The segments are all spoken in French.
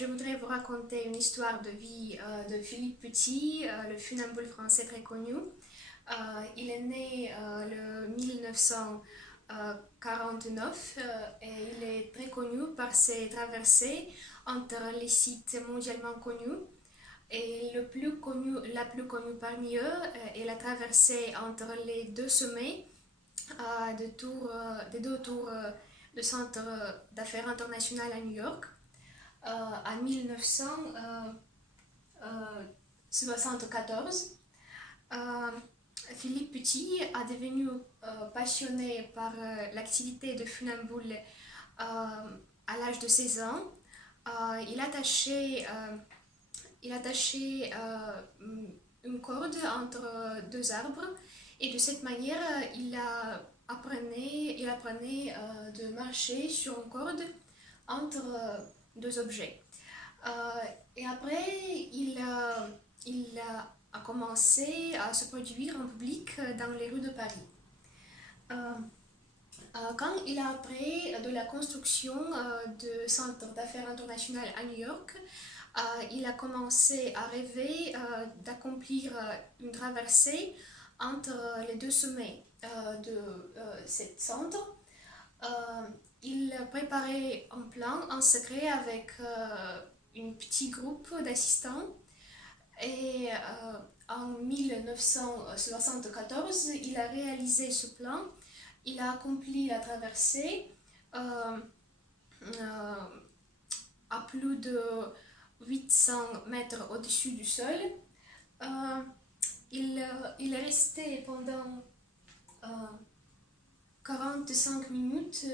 Je voudrais vous raconter une histoire de vie de Philippe Petit, le funambule français très connu. Il est né le 1949 et il est très connu par ses traversées entre les sites mondialement connus. Et la plus connue parmi eux est la traversée entre les deux sommets des deux tours du Centre d'affaires international à New York. En 1974, Philippe Petit a devenu passionné par l'activité de funambule à l'âge de 16 ans. Il attachait une corde entre deux arbres et de cette manière il apprenait de marcher sur une corde entre deux objets. Et après, il a commencé à se produire en public dans les rues de Paris. Quand il a appris de la construction du Centre d'affaires international à New York, il a commencé à rêver d'accomplir une traversée entre les deux sommets de ce centre. Il préparait un plan en secret avec un petit groupe d'assistants et en 1974, il a réalisé ce plan. Il a accompli la traversée à plus de 800 mètres au-dessus du sol. Il est resté pendant 45 minutes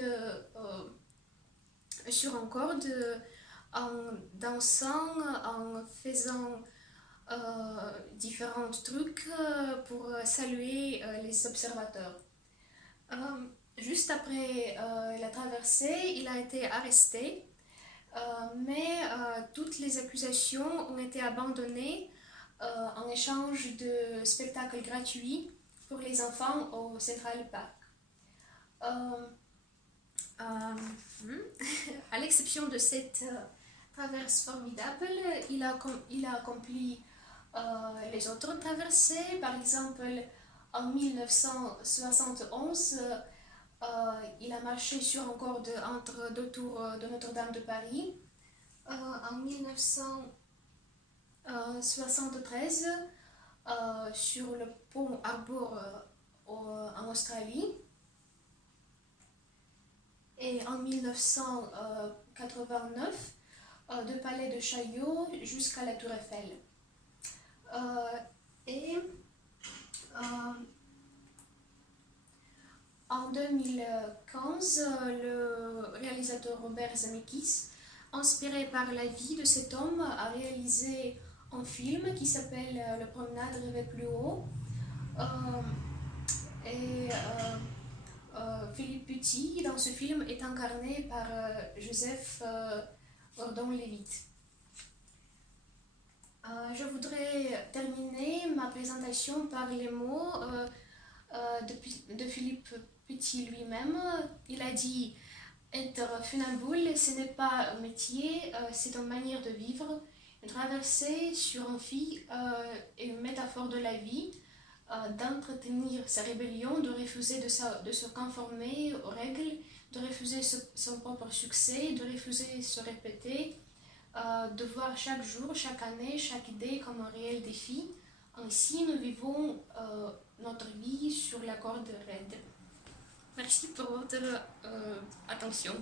sur une corde en dansant, en faisant différents trucs pour saluer les observateurs. Juste après la traversée, il a été arrêté, mais toutes les accusations ont été abandonnées en échange de spectacles gratuits pour les enfants au Central Park. À l'exception de cette traverse formidable, il a accompli les autres traversées. Par exemple, en 1971, il a marché sur une corde entre deux tours de Notre-Dame de Paris. En 1973, sur le pont Harbour en Australie. Et en 1989, de Palais de Chaillot jusqu'à la Tour Eiffel. En 2015, le réalisateur Robert Zemeckis, inspiré par la vie de cet homme, a réalisé un film qui s'appelle Le Promenade rêver plus haut. Philippe Petit, dans ce film, est incarné par Joseph Gordon-Levitt. Je voudrais terminer ma présentation par les mots de Philippe Petit lui-même. Il a dit « Être funambule, ce n'est pas un métier, c'est une manière de vivre. Une traversée sur un fil est une métaphore de la vie. D'entretenir sa rébellion, de refuser de se conformer aux règles, de refuser son propre succès, de refuser de se répéter, de voir chaque jour, chaque année, chaque idée comme un réel défi. Ainsi, nous vivons notre vie sur la corde raide. » Merci pour votre attention.